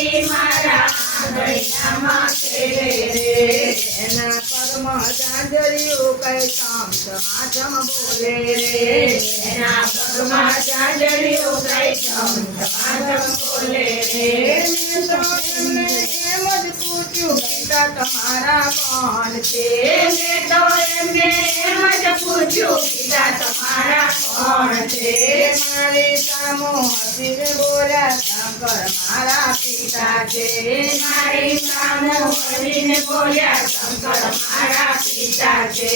પતિ મારા આંગણિયામાં ખેલે રે એના પગમાં ઝાંઝરિયું કઈ ચમ બોલે રે એના પગમાં ઝાંઝરિયું કઈ ચમ બોલે રે મેં તો એમને એમ જ પૂછ્યું પિતા તમારા કોણ છે મેં તો એમને એમ જ પૂછ્યું પિતા તમારા કોણ છે મારી સામો હસીને બોલ્યા શંકર મારા પિતા છે મારી સામો હસીને બોલ્યા શંકર મારા પિતા છે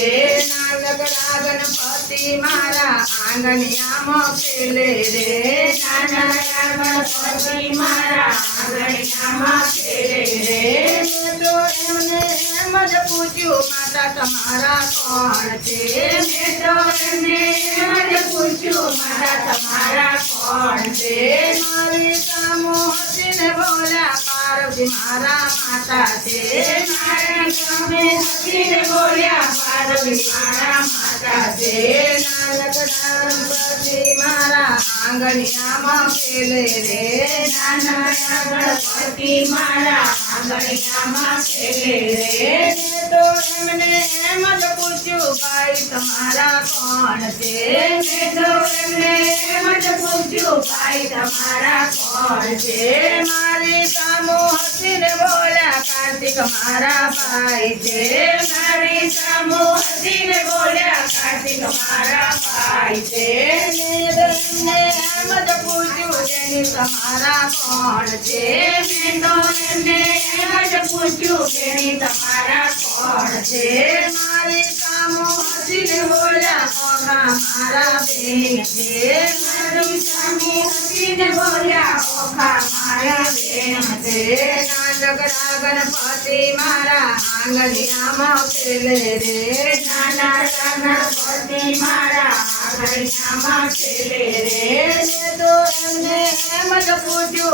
નાનકડા ગણપતિ મારા આંગણિયામાં ખેલે રે નાના ગણપતિ મારા આંગણિયામાં ખેલે રે મેં તો એમને એમ જ પૂછ્યું માતા તમારા કોણ છે મેં તો એમને એમ જ પૂછ્યું માતા તમારા કોણ છે મારી સામો હસીને બોલ્યા પાર્વતી મારા માતા છે મારા સામે હસીને બોલ્યા પાર્વતી મારા માતા છે નાનકડા ગણપતિ મારા આંગણિયામાં ખેલે રે નાના ગણપતિ મારા આંગણિયામાં ખેલે રે મેં તો એમને એમ જ પૂછ્યું ભાઈ તમારા કોણ છે મેં તો એમને એમ જ પૂછ્યું ભાઈ તમારા કોણ છે મારી સામો હસીને બોલ્યા કાર્તિક મારા ભાઈ છે મારી સામો હસીને બોલ્યા કાર્તિક મારા ભાઈ છે મેં તો એમને એમ જ પૂછ્યું જેની તમારા કોણ છે મેં તો એમને એમ જ પૂછ્યું કે તમારા કોણ છે મારી સામો હસીને બોલ્યા ઓખા મારા બેન છે મારી સામે હસીને બોલ્યા ઓખા મારા બેન છે નાનકડા ગણપતિ મારા આંગણિયામાં ખેલે રે નાના ગણપતિ મારા આંગણિયામાં ખેલે રે મેં તો એમને એમ જ પૂછ્યું